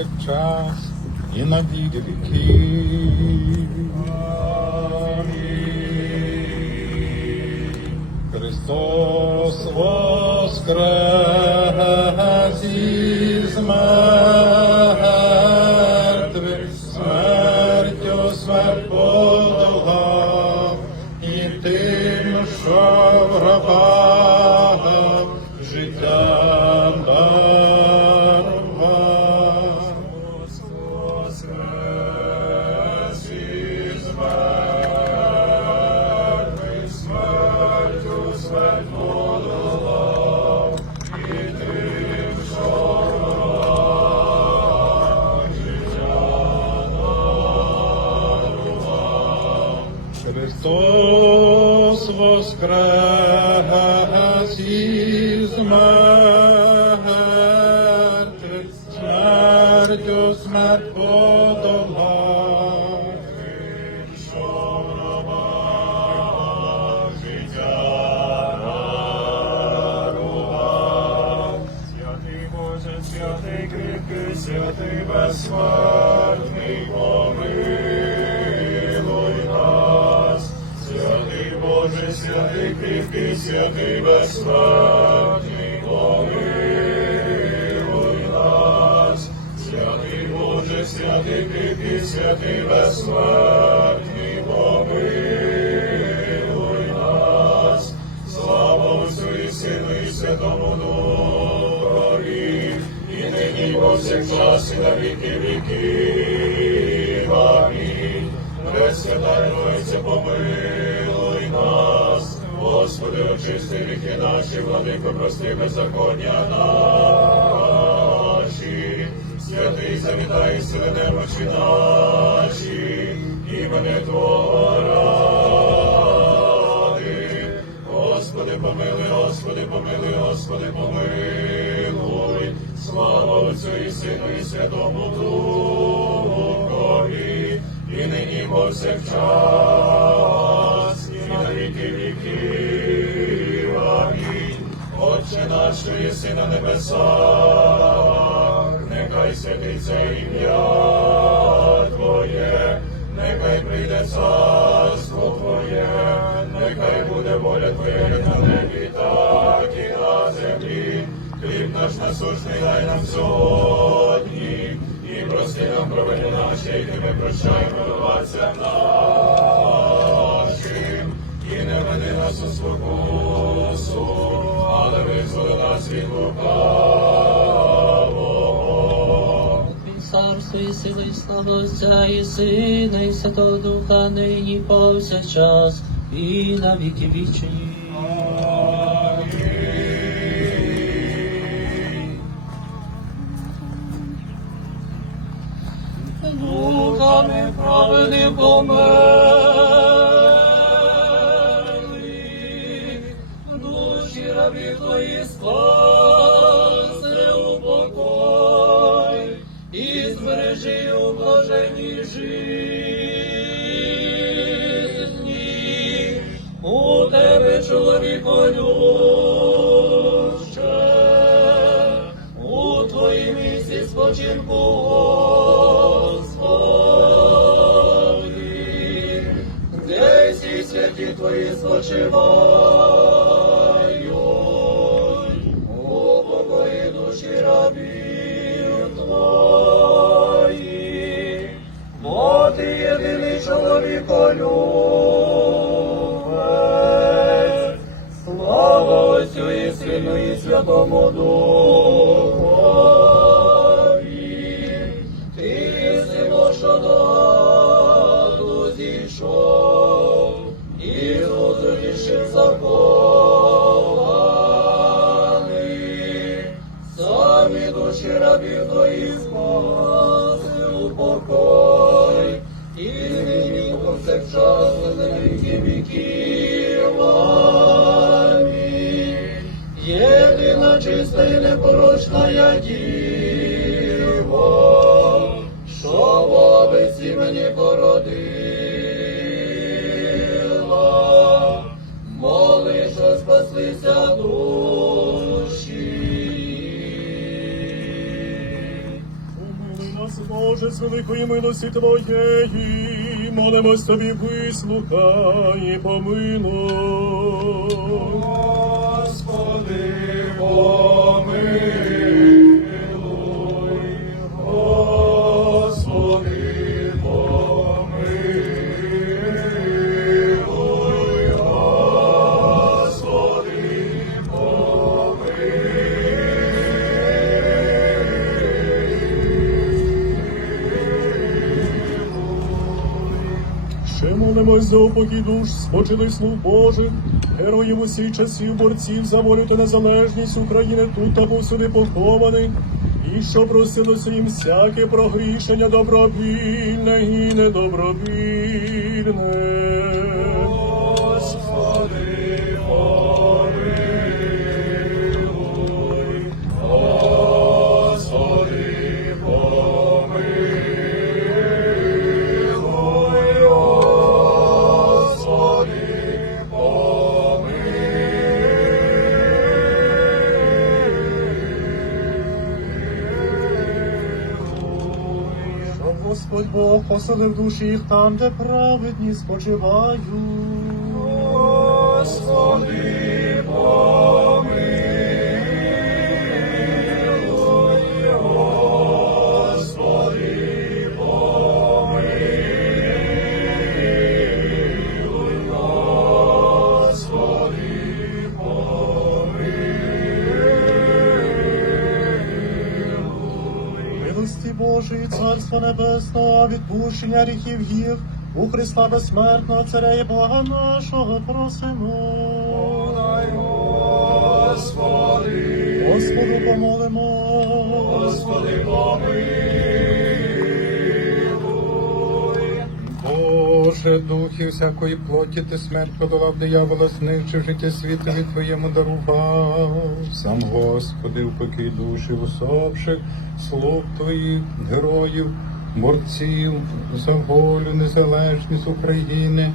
повсякчас і на віки. Христос воскрес із мертвих, смертю смерть подолав, і тим, що в гробах Христос воскрес із мертвих, смертю смерть подолав. Що в життя дарував. Святий Боже, святий кріпкий, святий безсмертний, кріпкий, святий безсмертний, помилуй нас. Святий Боже, святий кріпкий, святий безсмертний, помилуй нас. Слава Отцю і Сину і Святому Духові, і нині і повсякчас і на віки віків. Амінь. Пресвята Тройця, помилуй. Господи, очисти віки наші, владико, прости беззаконня наші. Святий завітай сили немочі наші, імени Твого ради. Господи, помилуй, Господи, помилуй, Господи, помилуй. Слава Отцю і Сину і Святому Духові, і нині повсякчас, наш, що єси на небесах, нехай святиться ім'я Твоє, нехай прийде царство Твоє, нехай буде воля Твоя на небі, так і на землі. Хліб наш насущний дай нам сьогодні, і прости нам провини наші, які ми прощаємо винуватцям нашим, і не веди нас у спокусу, царства і сили і слава і Сина, і Святого Духа, нині повсякчас, і на віки вічні. Духами праведних померли, твої спаси у покой, і збережи у блаженній житті. У тебе чоловіко люще, у твоїм місці спочинку, Господи, де всі святі твої спочивають, Сину і Святому Духові, ти симо, що до зійшов, і розумішив закований, самі душі рабів твоїх спаси у покой, і нині повсякчас на віки віків. Непорочна я діво, що в лавиці мені породила, моли, що спаслися душі. нас, Боже, з великої милості Твоєї, молимось Тобі, вислухай і помилуй. Господи, помилуй. За упокій душ, спочили слуг Божих, героїв усіх часів, борців за волю та незалежність України тут та повсюди похованих, і що просилося їм всяке прогрішення добровільне і недобровільне. Господь Бог поселив душі їх там, де праведні спочивають. Господи, Царства Небесного, відпущення ріхів гір, у Христа безсмертного Царя і Бога нашого просимо. Господи, Господу помолимо. Господи, помилуй. Боже, духи всякої плоті, ти смерть подолав диявола, знищив життя світові Твоєму дарував. Сам Господи, упокій душі усопших, слуг Твоїх, героїв, борців за волю, незалежність України.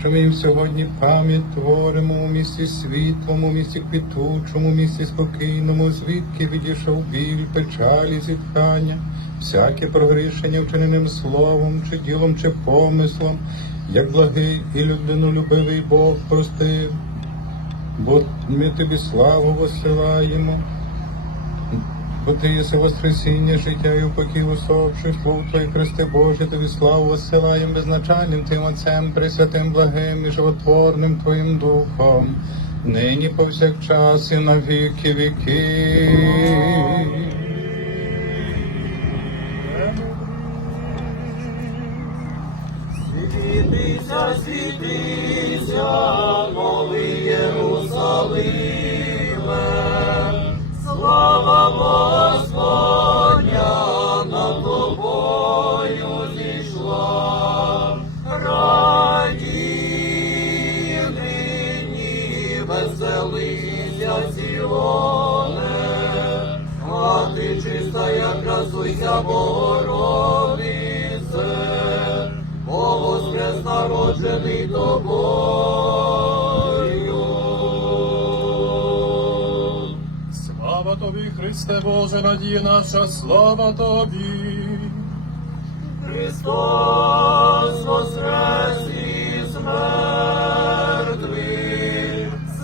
Що ми сьогодні пам'ять творимо у місті світлому, місті квітучому, місті спокійному, звідки відійшов біль, печалі, зітхання, всяке прогрішення вчиненим словом, чи ділом, чи помислом, як благий і людинолюбивий Бог простив. Бо ми тобі славу посилаємо. Бо ти єси воскресіння, життя і упокій усопших, слуг Твої, Христе Боже, тобі славу осилаєм безначальним Тим Отцем, Пресвятим благим і животворним Твоїм Духом, нині повсякчас і на віки віки. Веселися Сіоне, а ти чиста, як красуйся, Богородице, Бо воскрес народжений тобою. Слава тобі, Христе Боже, надія наша, слава тобі. Христос воскрес із мертвих,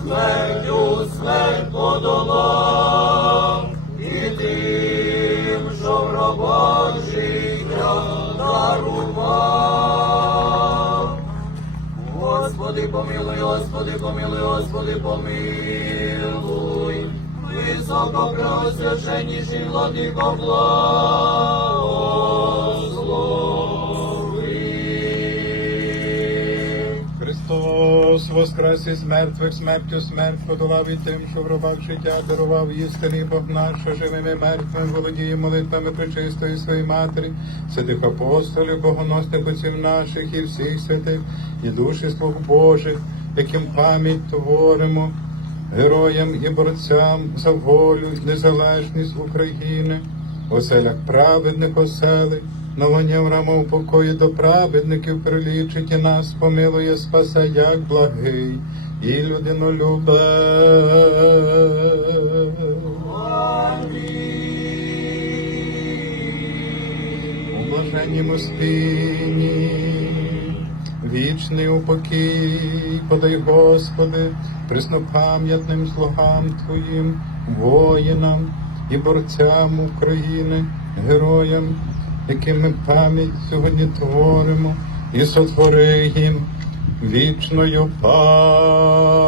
смертю смерть подолав, і тим, що в життя дарував. Господи, помилуй, Господи, помилуй, Господи, помилуй. Високо преосвященніший владико благослови. Христос воскрес із мертвих, смертю смерть подолав і тим, що в гробах життя дарував істинний Бог наш, що живим і мертвим володіє молитвами пречистої своєї матері, святих апостолів, богоносних отців наших і всіх святих, і душі слуг Божих, яким пам'ять творимо, героям і борцям за волю, незалежність України, оселях праведних оселей, Налоняв рама у покої до праведників прилічить і нас помилує, спаса, як благий і людинолюбе. Амінь. блаженні мостині. Вічний упокій, подай, Господи, преснопам'ятним слугам Твоїм, воїнам і борцям України, героям, яким ми пам'ять сьогодні творимо, і сотвори їм вічною пам'ять.